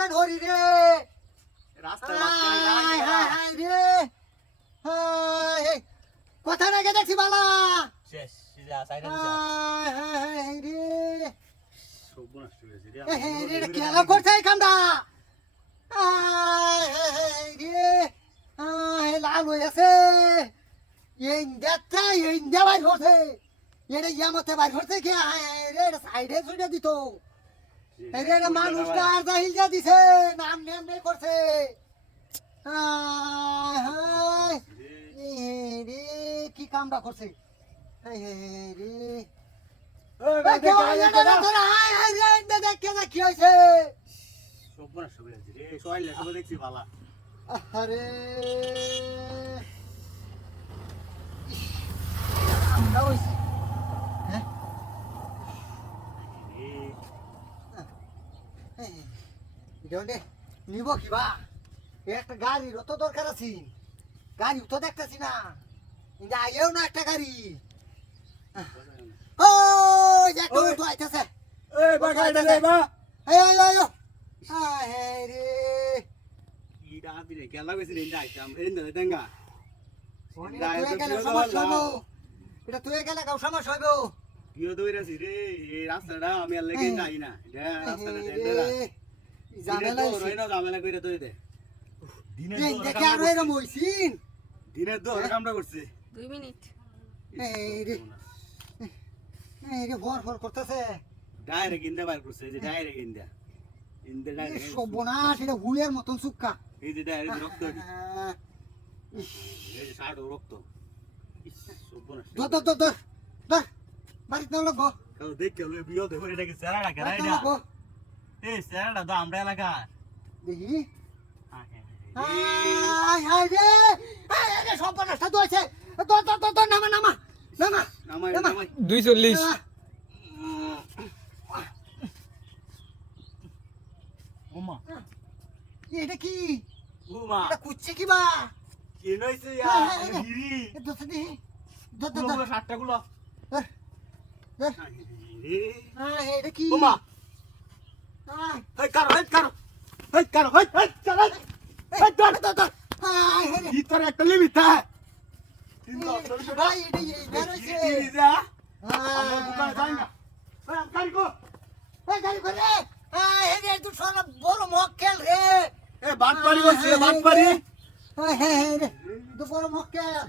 হবেন হরি রে রাস্তা হায় হায় হায় রে হায় কথা নাকি দেখছি বালা শেষ যা সাইড হায় হায় হায় রে সর্বনাশ হয়েছে রে খেলা করছে এই কামটা হায় হায় হায় রে হায় লাল হয়ে আছে ইন্ডিয়া বাইর করছে এটা ইয়ামতে বাইর করছে কি রে সাইডে ছুটে দিত এটা মানুষটা আর জাহিল যা দিছে নাম নেম নেই করছে হায় হায় রে কি কামটা করছে রে কি হয়েছে সর্বনাশ হয়েছে রে সবাই সবাই দেখছি ভালা আরে আমরা হইছি হ্যাঁ রে নিব কিবা একটা গাড়ির তো দরকার আছে গাড়ি তো দেখতেছি না কিন্তু আইও না একটা গাড়ি ও যাটো তো আইতাছে এই বা গাড়ি রে বা আয় হায় রে ইডা বিরে গেলা বেশি রে যাইতাম এন্ড দেঙ্গা এটা তুই গেলে গাও সমস্যা হইব কিও দইরাছি রে এই রাস্তাটা আমি আর লেগে যাই না এটা রাস্তাটা দেন্ডরা জামেলা রইনো জামেলা কইরা দই দে দিনে দেখে আর এরকম হইছিন দিনে তো কামটা করছে 2 মিনিট এই রে ভর করতেছে ডাইরেক্ট ইন্দা বাইর করছে এই যে ডাইরেক্ট ইন্দা ইন্দা ডাইরেক্ট সর্বনাশ এটা হুইয়ের মতন সুক্কা এই যে ডাইরেক্ট রক্ত এই যে সাড়ো রক্ত সর্বনাশ ধর বাড়িতে না লাগবো কাউ দেখ কেউ বিও দেখো এটা কি সেরাটা কেরা এটা এই সেরাটা তো আমরা এলাকা দেখি হায় রে সর্বনাশটা তো আছে নামা নামাই নামাই 240 ওমা এটা কি ওমা এটা কুচ্ছে কি বা কি নইছে ইয়া গিরি দোস্ত দি গুলো 60টা গুলো এটা কি ওমা এই কারো চল ভিতরে একটা লিমিট থাকে ভাই এটা বেরোইছে আমরা দোকানে যাই না গাড়ি কো গাড়ি করে রে তুই সোনা বড় মক্কেল রে এ বাটপাড়ি বলছে বাটপাড়ি হ্যাঁ রে তুই বড় মক্কেল